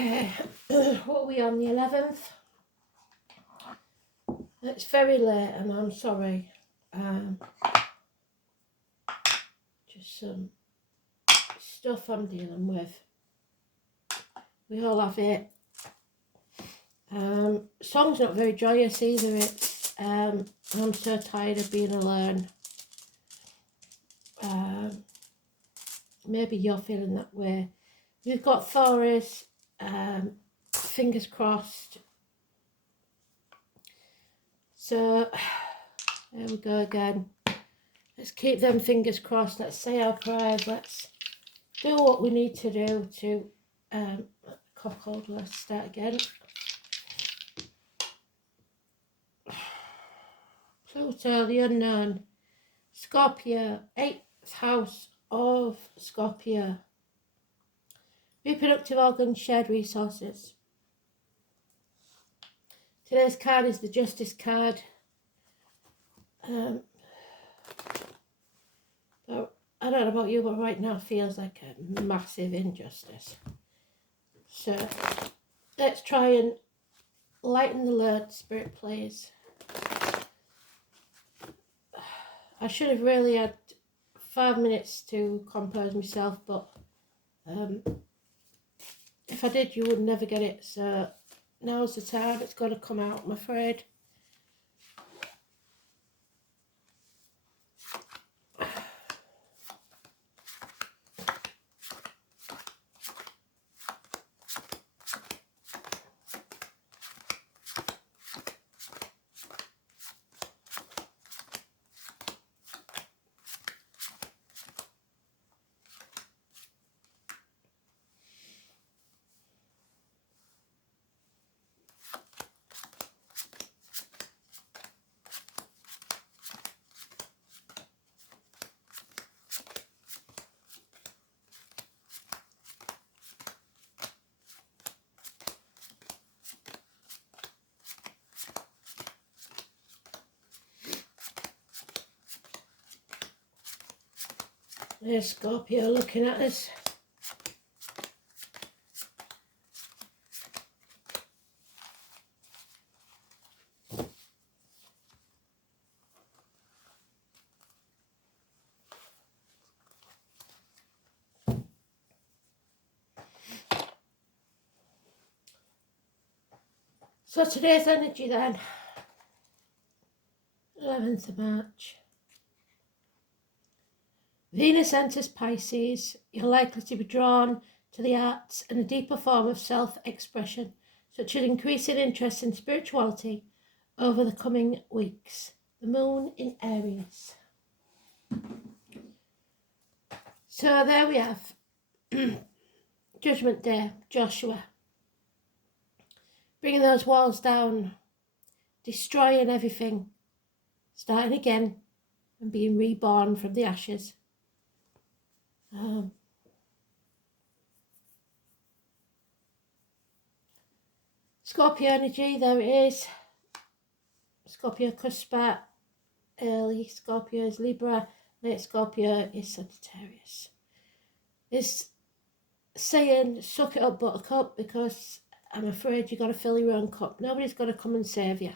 Okay, what are we on, the 11th? It's very late and I'm sorry. Just some stuff I'm dealing with. We all have it. Song's not very joyous either. It's I'm so tired of being alone. Maybe you're feeling that way. We've got Taurus, fingers crossed. So there we go again. Let's keep them fingers crossed. Let's say our prayers. Let's do what we need to do to cough cold. Let's start again. Pluto, the unknown. Scorpio, 8th house of Scorpio. Reproductive organs, shared resources. Today's card is the Justice card. I don't know about you, but right now feels like a massive injustice. So let's try and lighten the load, Spirit, please. I should have really had 5 minutes to compose myself, but if I did, you would never get it. So now's the time. It's got to come out, I'm afraid. There's Scorpio looking at us. So today's energy then, 11th of March. Venus enters Pisces. You're likely to be drawn to the arts and a deeper form of self-expression, such as increasing interest in spirituality over the coming weeks. The moon in Aries. So there we have Judgment Day, Joshua. Bringing those walls down, destroying everything, starting again and being reborn from the ashes. Scorpio energy, there it is. Scorpio cuspa, early Scorpio is Libra, late Scorpio is Sagittarius. It's saying suck it up, buttercup, because I'm afraid you've got to fill your own cup. Nobody's got to come and save you.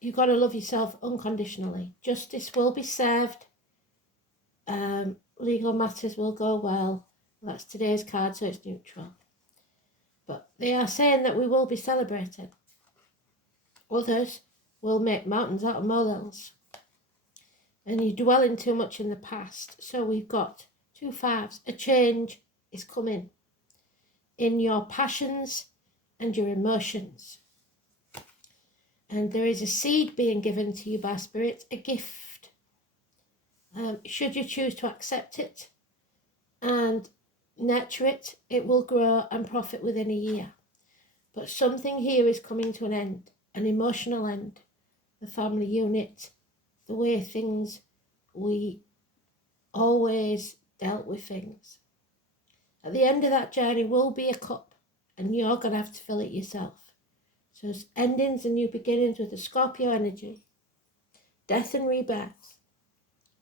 You've got to love yourself unconditionally. Justice will be served. Legal matters will go well. That's today's card, so it's neutral. But they are saying that we will be celebrating. Others will make mountains out of molehills. And you're dwelling too much in the past. So we've got 2 5s. A change is coming in your passions and your emotions. And there is a seed being given to you by Spirit, a gift. Should you choose to accept it and nurture it, it will grow and profit within a year. But something here is coming to an end, an emotional end. The family unit, the way things, we always dealt with things. At the end of that journey will be a cup, and you're going to have to fill it yourself. So it's endings and new beginnings with the Scorpio energy. Death and rebirth.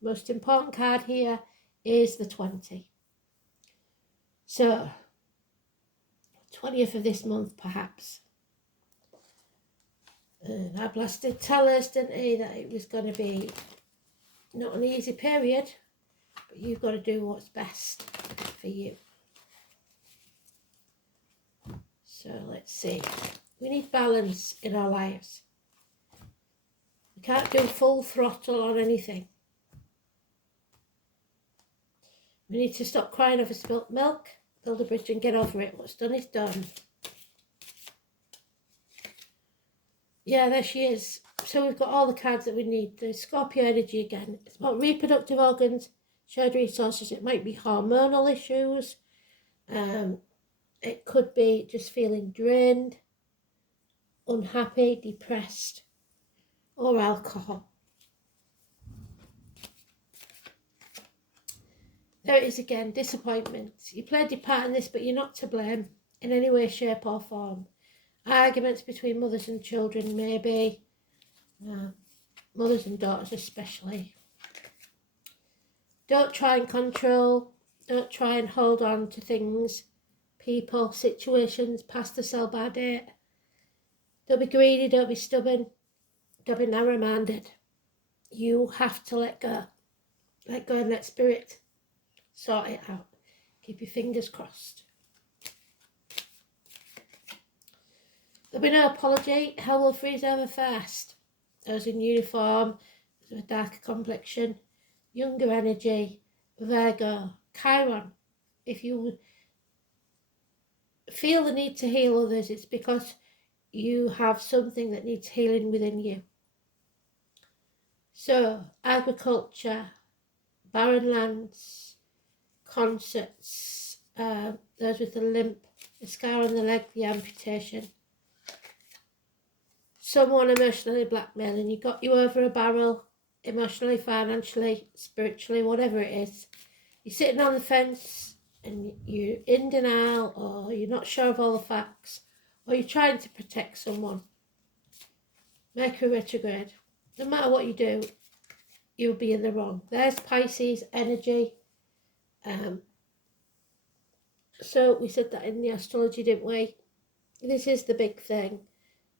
Most important card here is the 20. So 20th of this month perhaps. And our blast did tell us, didn't he, that it was going to be not an easy period, but you've got to do what's best for you. So let's see. We need balance in our lives. We can't do full throttle on anything. We need to stop crying over spilt milk, build a bridge and get over it. What's done is done. Yeah, there she is. So we've got all the cards that we need. The Scorpio energy again. It's about reproductive organs, shared resources. It might be hormonal issues. It could be just feeling drained, unhappy, depressed, or alcohol. There it is again, disappointment. You played your part in this, but you're not to blame in any way, shape or form. Arguments between mothers and children, maybe. Mothers and daughters especially. Don't try and control. Don't try and hold on to things, people, situations past the sell-by date. Don't be greedy, don't be stubborn. Don't be narrow-minded. You have to let go. Let go and let spirit sort it out. Keep your fingers crossed. There'll be no apology. Hell will freeze over fast. Those in uniform, those with a darker complexion, younger energy, Virgo, Chiron. If you feel the need to heal others, it's because you have something that needs healing within you. So, agriculture, barren lands, concerts, those with the limp, the scar on the leg, the amputation. Someone emotionally blackmailing you, got you over a barrel, emotionally, financially, spiritually, whatever it is. You're sitting on the fence and you're in denial, or you're not sure of all the facts, or you're trying to protect someone. Mercury retrograde. No matter what you do, you'll be in the wrong. There's Pisces energy. So we said that in the astrology, didn't we? This is the big thing.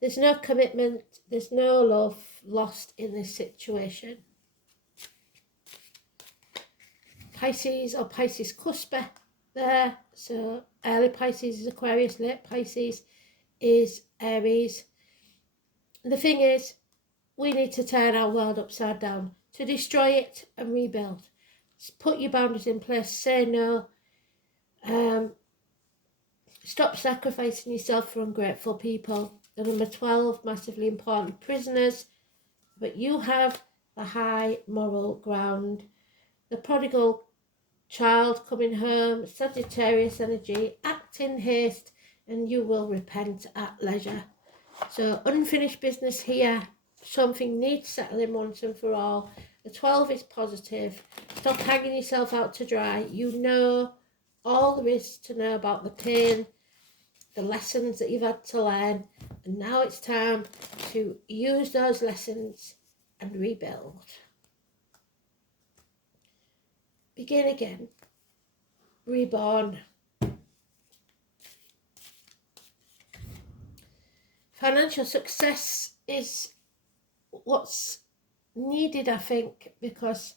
There's no commitment, there's no love lost in this situation. Pisces or Pisces cusp there. So early Pisces is Aquarius, late Pisces is Aries. And the thing is, we need to turn our world upside down, to destroy it and rebuild. Put your boundaries in place, say no. Stop sacrificing yourself for ungrateful people. The number 12, massively important, prisoners. But you have the high moral ground. The prodigal child coming home, Sagittarius energy, act in haste and you will repent at leisure. So unfinished business here. Something needs settling once and for all. The 12 is positive. Stop hanging yourself out to dry. You know all there is to know about the pain, the lessons that you've had to learn, and now it's time to use those lessons and rebuild. Begin again. Reborn. Financial success is what's needed, I think, because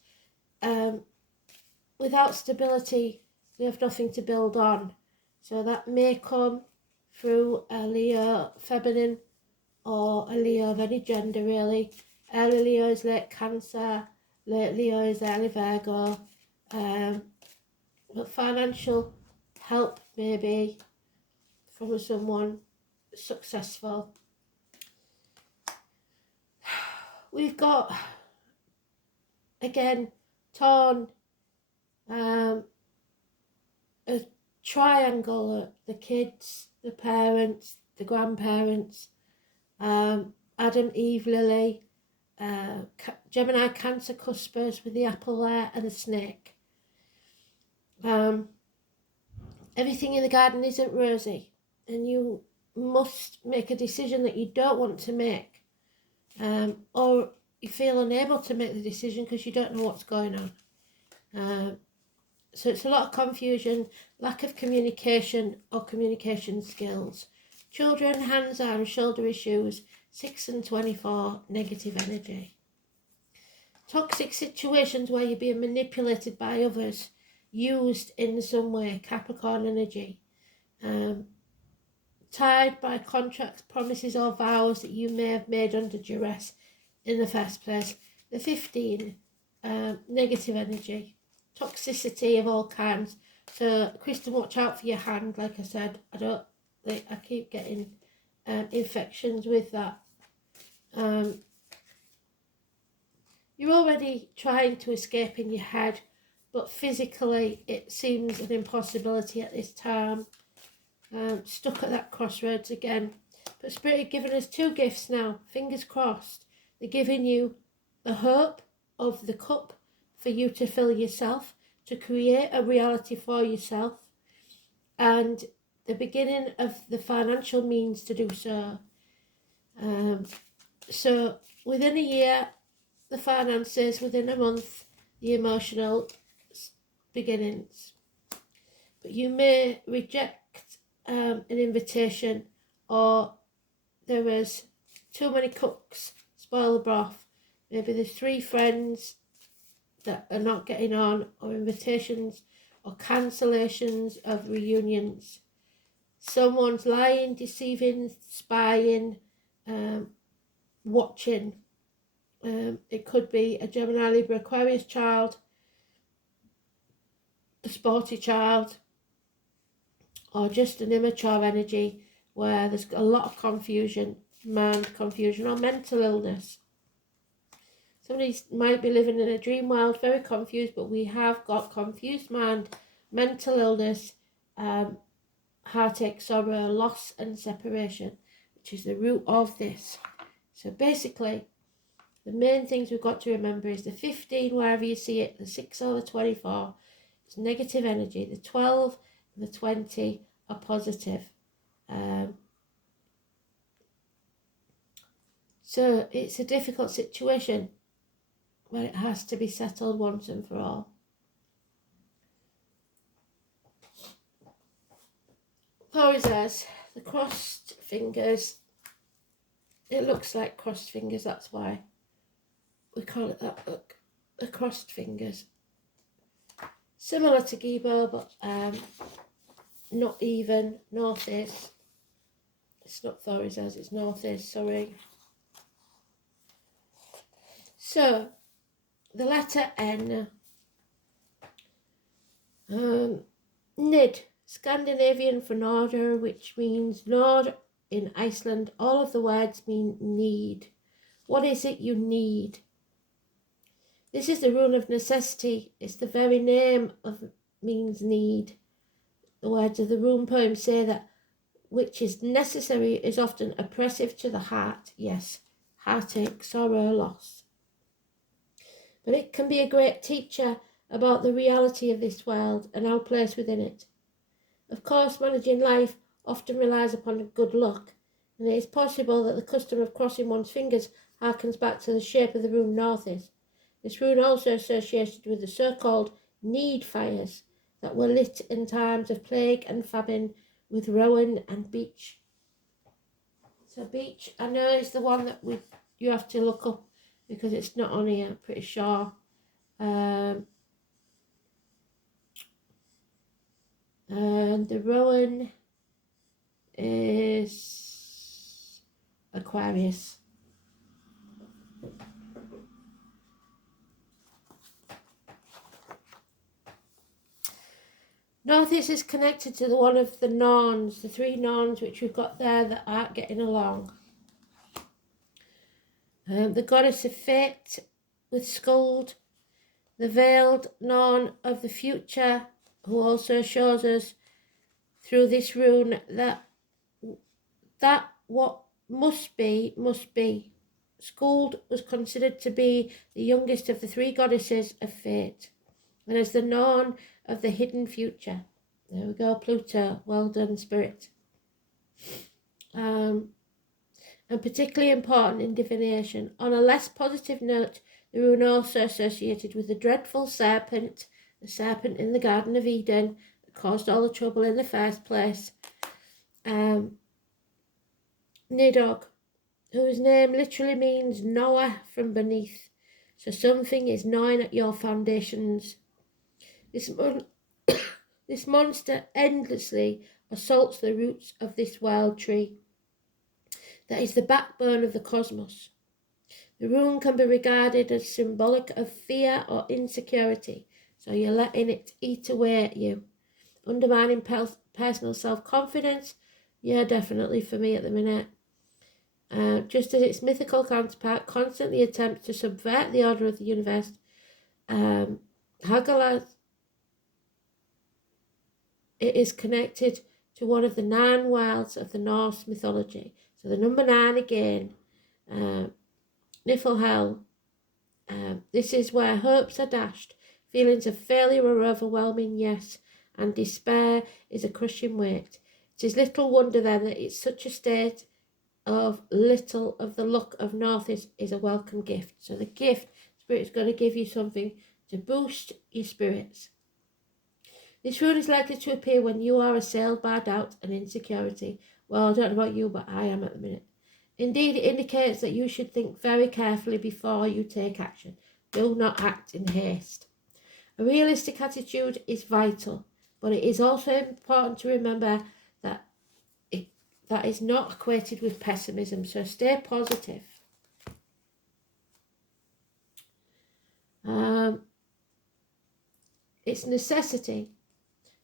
without stability, we have nothing to build on. So that may come through a Leo feminine or a Leo of any gender, really. Early Leo is late Cancer, late Leo is early Virgo. But financial help maybe from someone successful. We've got, again, torn, a triangle, the kids, the parents, the grandparents, Adam, Eve, Lily, Gemini, Cancer cuspers with the apple there and the snake. Everything in the garden isn't rosy, and you must make a decision that you don't want to make, or you feel unable to make the decision because you don't know what's going on. So it's a lot of confusion, lack of communication or communication skills. Children, hands, arms, shoulder issues, 6 and 24, negative energy. Toxic situations where you're being manipulated by others, used in some way, Capricorn energy. Tied by contracts, promises or vows that you may have made under duress in the first place. The 15, negative energy. Toxicity of all kinds. So, Kristen, watch out for your hand. Like I said, I keep getting infections with that. You're already trying to escape in your head, but physically it seems an impossibility at this time. Stuck at that crossroads again. But Spirit has given us 2 gifts now, fingers crossed. They're giving you the hope of the cup for you to fill yourself, to create a reality for yourself, and the beginning of the financial means to do so. So within a year, the finances, within a month, the emotional beginnings. But you may reject an invitation, or there is too many cooks, spoil the broth. Maybe there's 3 friends that are not getting on, or invitations or cancellations of reunions. Someone's lying, deceiving, spying, watching. It could be a Gemini, Libra, Aquarius child, a sporty child, or just an immature energy where there's a lot of confusion, mind confusion, or mental illness. Somebody might be living in a dream world, very confused, but we have got confused mind, mental illness, heartache, sorrow, loss and separation, which is the root of this. So basically, the main things we've got to remember is the 15, wherever you see it, the 6 or the 24, it's negative energy. The 12 and the 20 are positive. So it's a difficult situation where it has to be settled once and for all. Poses, the crossed fingers. It looks like crossed fingers, that's why we call it that, look, the crossed fingers. Similar to Gibo, but not even, northeast. It's not Thoris's, it's northeast, sorry. So, the letter N. Nid, Scandinavian for Norder, which means Nord in Iceland. All of the words mean need. What is it you need? This is the rune of necessity. It's the very name of means need. The words of the rune poem say that which is necessary is often oppressive to the heart. Yes, heartache, sorrow, loss. But it can be a great teacher about the reality of this world and our place within it. Of course, managing life often relies upon good luck, and it is possible that the custom of crossing one's fingers harkens back to the shape of the rune northeast. This rune also associated with the so-called need fires that were lit in times of plague and famine with Rowan and Beach. So Beach, I know, is the one that you have to look up because it's not on here, I'm pretty sure. And the Rowan is Aquarius. Northeast is connected to one of the Norns, the 3 Norns which we've got there that aren't getting along. The goddess of fate with Skuld, the veiled Norn of the future, who also shows us through this rune that what must be, must be. Skuld was considered to be the youngest of the 3 goddesses of fate, and as the Norn of the hidden future. There we go, Pluto, well done, Spirit. And particularly important in divination. On a less positive note, the rune also associated with the dreadful serpent, the serpent in the Garden of Eden that caused all the trouble in the first place. Nidog, whose name literally means knower from beneath. So something is gnawing at your foundations. This monster endlessly assaults the roots of this wild tree that is the backbone of the cosmos. The rune can be regarded as symbolic of fear or insecurity, so you're letting it eat away at you. Undermining personal self-confidence, yeah, definitely for me at the minute. Just as its mythical counterpart constantly attempts to subvert the order of the universe, Hagala, it is connected to one of the 9 worlds of the Norse mythology. So the number 9 again, Niflhel. This is where hopes are dashed, feelings of failure are overwhelming, yes, and despair is a crushing weight. It is little wonder then that it's such a state of little of the luck of North is a welcome gift. So the gift, Spirit's going to give you something to boost your spirits. This rune is likely to appear when you are assailed by doubt and insecurity. Well, I don't know about you, but I am at the minute. Indeed, it indicates that you should think very carefully before you take action. Do not act in haste. A realistic attitude is vital, but it is also important to remember that that is not equated with pessimism, so stay positive. It's necessity.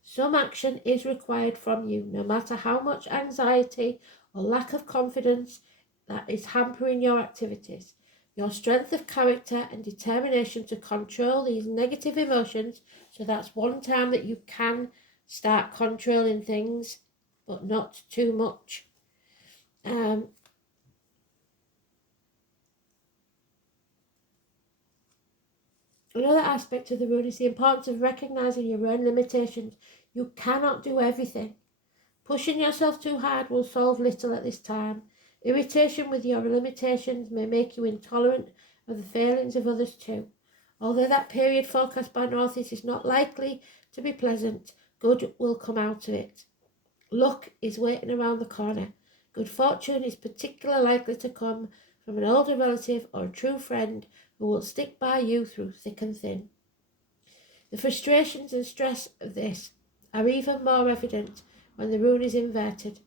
Some action is required from you, no matter how much anxiety or lack of confidence that is hampering your activities. Your strength of character and determination to control these negative emotions, so that's one time that you can start controlling things, but not too much. Another aspect of the rune is the importance of recognizing your own limitations. You cannot do everything. Pushing yourself too hard will solve little at this time. Irritation with your limitations may make you intolerant of the failings of others too. Although that period forecast by Northeast is not likely to be pleasant, good will come out of it. Luck is waiting around the corner. Good fortune is particularly likely to come from an older relative or a true friend who will stick by you through thick and thin. The frustrations and stress of this are even more evident when the rune is inverted.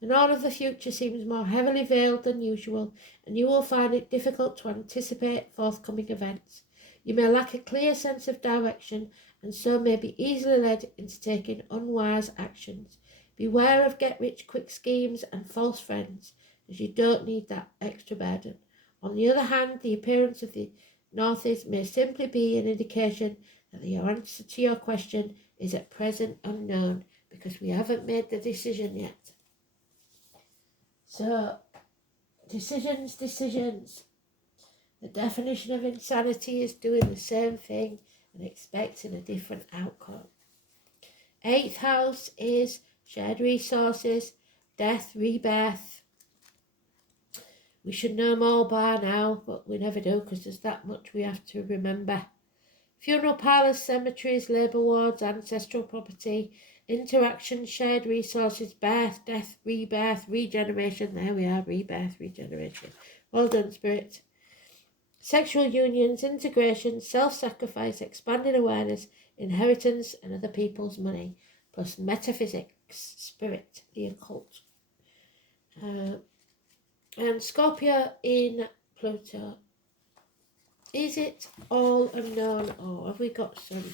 The dawn of the future seems more heavily veiled than usual, and you will find it difficult to anticipate forthcoming events. You may lack a clear sense of direction, and so may be easily led into taking unwise actions. Beware of get-rich-quick schemes and false friends, as you don't need that extra burden. On the other hand, the appearance of the Northeast may simply be an indication that the answer to your question is at present unknown, because we haven't made the decision yet. So, decisions. The definition of insanity is doing the same thing and expecting a different outcome. 8th house is shared resources, death, rebirth. We should know more by now, but we never do because there's that much we have to remember. Funeral parlours, cemeteries, labour wards, ancestral property, interaction, shared resources, birth, death, rebirth, regeneration. There we are, rebirth, regeneration. Well done, Spirit. Sexual unions, integration, self-sacrifice, expanded awareness, inheritance and other people's money, plus metaphysics, spirit, the occult. And Scorpio in Pluto. Is it all unknown, or have we got some?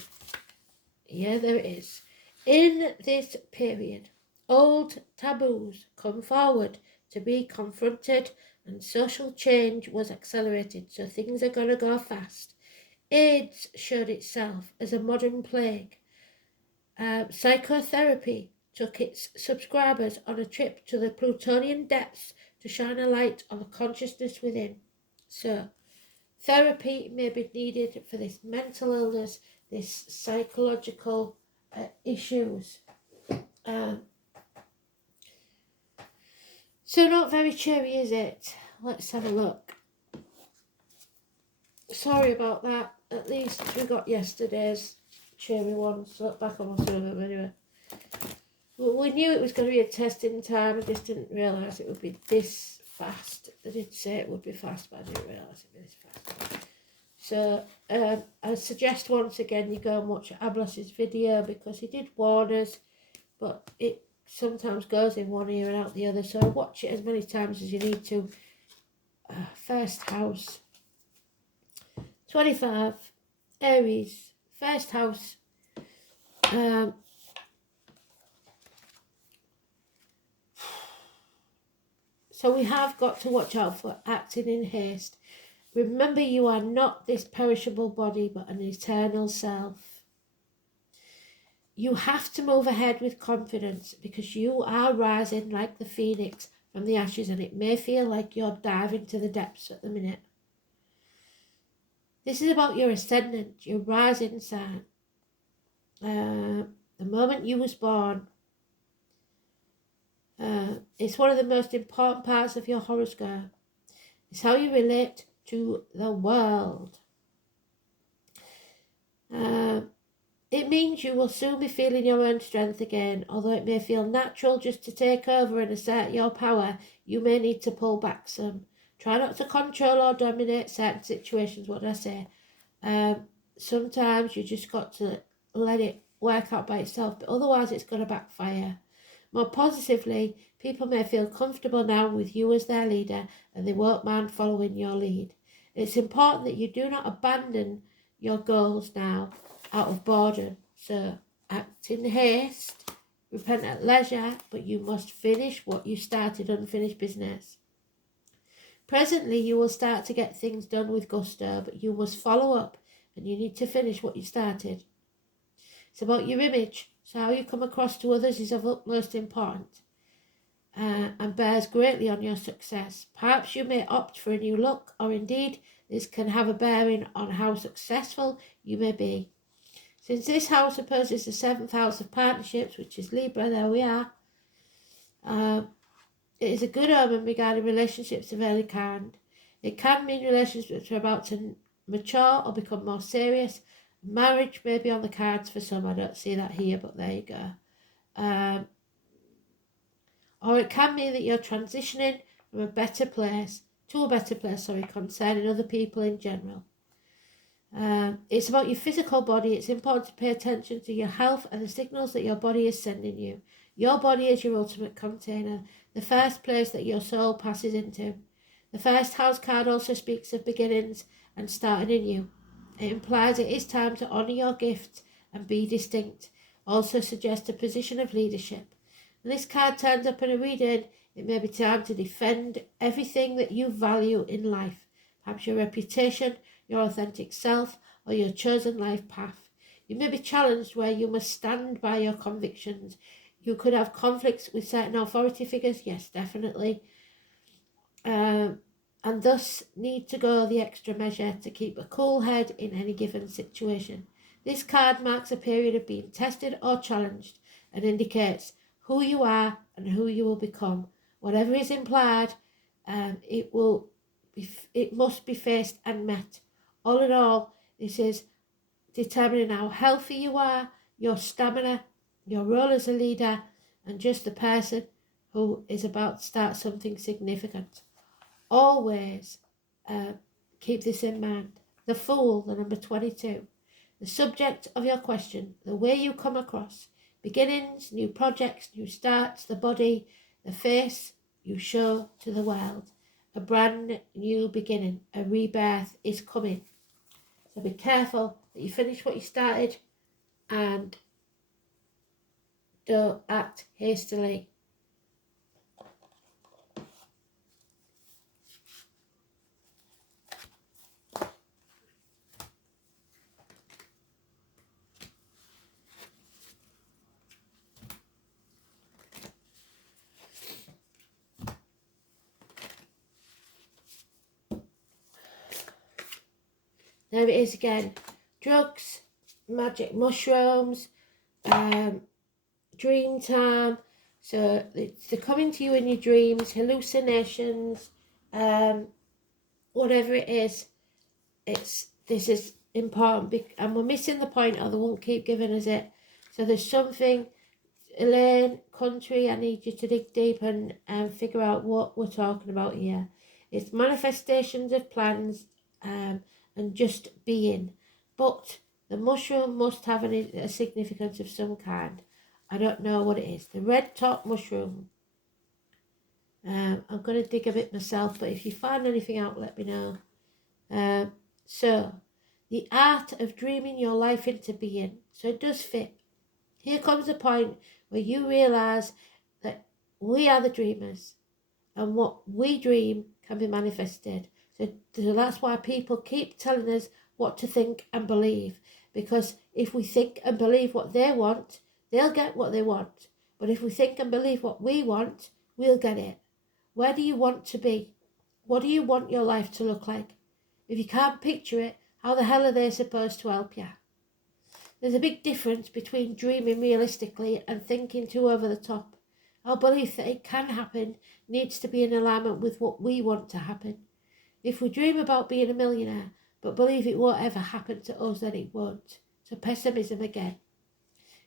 Yeah, there it is. In this period, old taboos come forward to be confronted, and social change was accelerated, so things are going to go fast. AIDS showed itself as a modern plague. Psychotherapy took its subscribers on a trip to the Plutonian depths to shine a light on the consciousness within. So, therapy may be needed for this mental illness, this psychological issues. So not very cheery, is it? Let's have a look. Sorry about that. At least we got yesterday's cheery ones. Look back on some of them anyway. But we knew it was going to be a testing time. I just didn't realise it would be this fast. They did say it would be fast, but I didn't realise it would be this fast. So I suggest once again you go and watch Ablas's video, because he did warn us, but it sometimes goes in one ear and out the other. So watch it as many times as you need to. First house, 25, Aries, first house. So we have got to watch out for acting in haste. Remember, you are not this perishable body, but an eternal self. You have to move ahead with confidence, because you are rising like the phoenix from the ashes, and it may feel like you're diving to the depths at the minute. This is about your ascendant, your rising sign. The moment you was born, it's one of the most important parts of your horoscope. It's how you relate to the world. It means you will soon be feeling your own strength again. Although it may feel natural just to take over and assert your power, you may need to pull back some. Try not to control or dominate certain situations, what I say. Sometimes you just got to let it work out by itself, but otherwise it's going to backfire. More positively, people may feel comfortable now with you as their leader, and they won't mind following your lead. It's important that you do not abandon your goals now out of boredom. So act in haste, repent at leisure, but you must finish what you started, unfinished business. Presently, you will start to get things done with gusto, but you must follow up, and you need to finish what you started. It's about your image, so how you come across to others is of utmost importance, and bears greatly on your success. Perhaps you may opt for a new look, or indeed this can have a bearing on how successful you may be. Since this house opposes the 7th house of partnerships, which is Libra, there we are, it is a good omen regarding relationships of any kind. It can mean relationships are about to mature or become more serious. Marriage may be on the cards for some. I don't see that here, but there you go. Or it can mean that you're transitioning from a better place to a better place, concerning other people in general. It's about your physical body. It's important to pay attention to your health and the signals that your body is sending you. Your body is your ultimate container, the first place that your soul passes into. The first house card also speaks of beginnings and starting anew. It implies it is time to honour your gift and be distinct. Also suggests a position of leadership. When this card turns up in a reading, it may be time to defend everything that you value in life. Perhaps your reputation, your authentic self, or your chosen life path. You may be challenged where you must stand by your convictions. You could have conflicts with certain authority figures, yes, definitely, and thus need to go the extra measure to keep a cool head in any given situation. This card marks a period of being tested or challenged and indicates who you are and who you will become. Whatever is implied, it must be faced and met. All in all, this is determining how healthy you are, your stamina, your role as a leader, and just the person who is about to start something significant. Always keep this in mind. The Fool, the number 22. The subject of your question, the way you come across. Beginnings, new projects, new starts, the body, the face you show to the world. A brand new beginning, a rebirth is coming. So be careful that you finish what you started and don't act hastily. There it is again. Drugs, magic mushrooms, dream time. So they're coming to you in your dreams, hallucinations, whatever it is. This is important, and we're missing the point, or they won't keep giving us it. So there's something, Elaine, country, I need you to dig deep and figure out what we're talking about here. It's manifestations of plans and just being. But the mushroom must have a significance of some kind. I don't know what it is. The red top mushroom. I'm going to dig a bit myself, but if you find anything out, let me know. So, the art of dreaming your life into being. So it does fit. Here comes the point where you realise that we are the dreamers, and what we dream can be manifested. So that's why people keep telling us what to think and believe, because if we think and believe what they want, they'll get what they want. But if we think and believe what we want, we'll get it. Where do you want to be? What do you want your life to look like? If you can't picture it, how the hell are they supposed to help you? There's a big difference between dreaming realistically and thinking too over the top. Our belief that it can happen needs to be in alignment with what we want to happen. If we dream about being a millionaire, but believe it won't ever happen to us, then it won't. So pessimism again.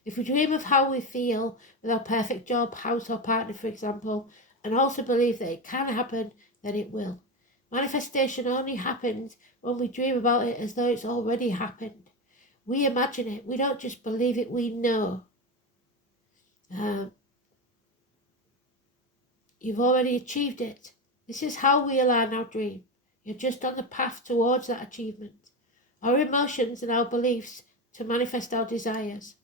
If we dream of how we feel with our perfect job, house or partner, for example, and also believe that it can happen, then it will. Manifestation only happens when we dream about it as though it's already happened. We imagine it. We don't just believe it, we know. You've already achieved it. This is how we align our dream. You're just on the path towards that achievement. Our emotions and our beliefs to manifest our desires.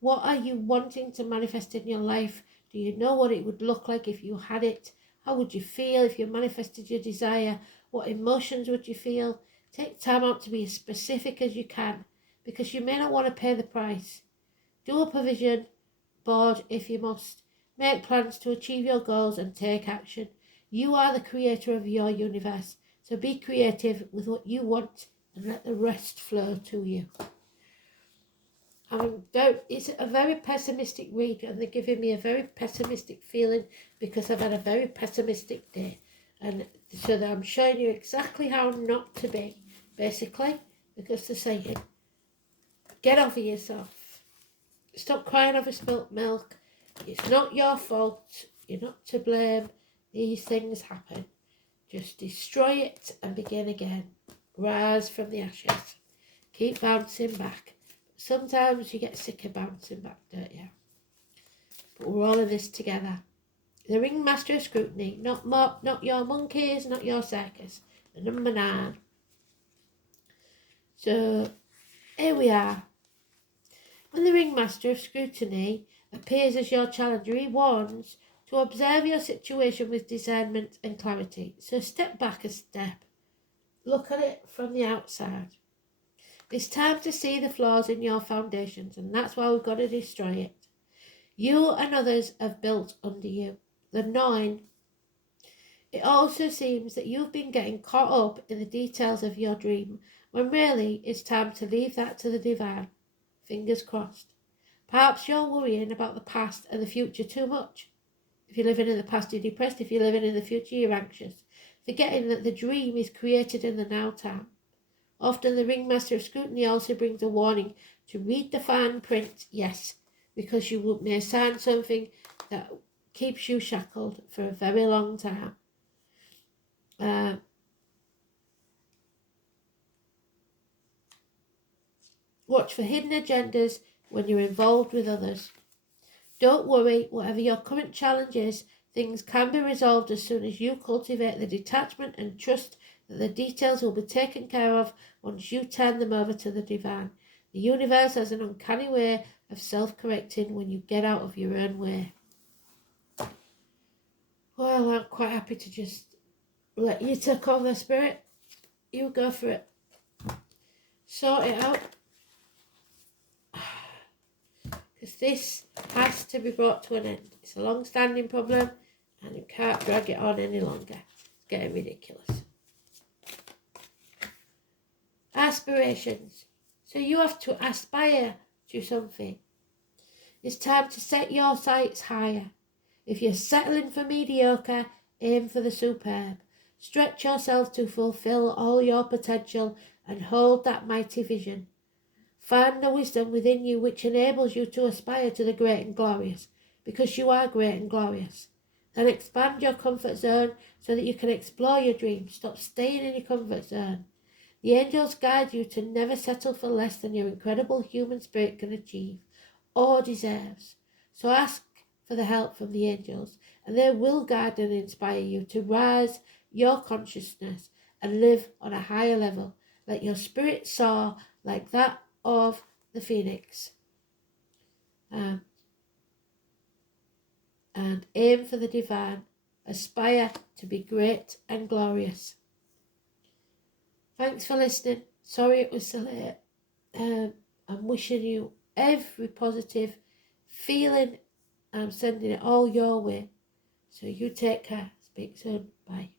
What are you wanting to manifest in your life? Do you know what it would look like if you had it? How would you feel if you manifested your desire? What emotions would you feel? Take time out to be as specific as you can, because you may not want to pay the price. Do a provision board if you must. Make plans to achieve your goals and take action. You are the creator of your universe, so be creative with what you want and let the rest flow to you. It's a very pessimistic read, and they're giving me a very pessimistic feeling because I've had a very pessimistic day. And so that I'm showing you exactly how not to be, basically, because they're saying, get over yourself. Stop crying over spilt milk. It's not your fault. You're not to blame. These things happen. Just destroy it and begin again. Rise from the ashes. Keep bouncing back. Sometimes you get sick of bouncing back, don't you? But we're all in this together. The ringmaster of scrutiny, not your monkeys, not your circus. The number 9. So here we are. When the ringmaster of scrutiny appears as your challenger, he warns to observe your situation with discernment and clarity. So step back a step. Look at it from the outside. It's time to see the flaws in your foundations, and that's why we've got to destroy it. You and others have built under you. The 9. It also seems that you've been getting caught up in the details of your dream, when really it's time to leave that to the divine. Fingers crossed. Perhaps you're worrying about the past and the future too much. If you're living in the past, you're depressed. If you're living in the future, you're anxious. Forgetting that the dream is created in the now time. Often the ringmaster of scrutiny also brings a warning to read the fine print, yes, because you may sign something that keeps you shackled for a very long time. Watch for hidden agendas when you're involved with others. Don't worry, whatever your current challenge is, things can be resolved as soon as you cultivate the detachment and trust that the details will be taken care of once you turn them over to the divine. The universe has an uncanny way of self-correcting when you get out of your own way. Well, I'm quite happy to just let you take over, Spirit. You go for it. Sort it out. Because this has to be brought to an end. It's a long-standing problem and you can't drag it on any longer. It's getting ridiculous. Aspirations. So you have to aspire to something. It's time to set your sights higher. If you're settling for mediocre, aim for the superb. Stretch yourself to fulfill all your potential and hold that mighty vision. Find the wisdom within you which enables you to aspire to the great and glorious, because you are great and glorious. Then expand your comfort zone so that you can explore your dreams. Stop staying in your comfort zone. The angels guide you to never settle for less than your incredible human spirit can achieve or deserves. So ask for the help from the angels, and they will guide and inspire you to rise your consciousness and live on a higher level. Let your spirit soar like that of the phoenix. And aim for the divine. Aspire to be great and glorious. Thanks for listening. Sorry it was so late. I'm wishing you every positive feeling. I'm sending it all your way. So you take care. Speak soon. Bye.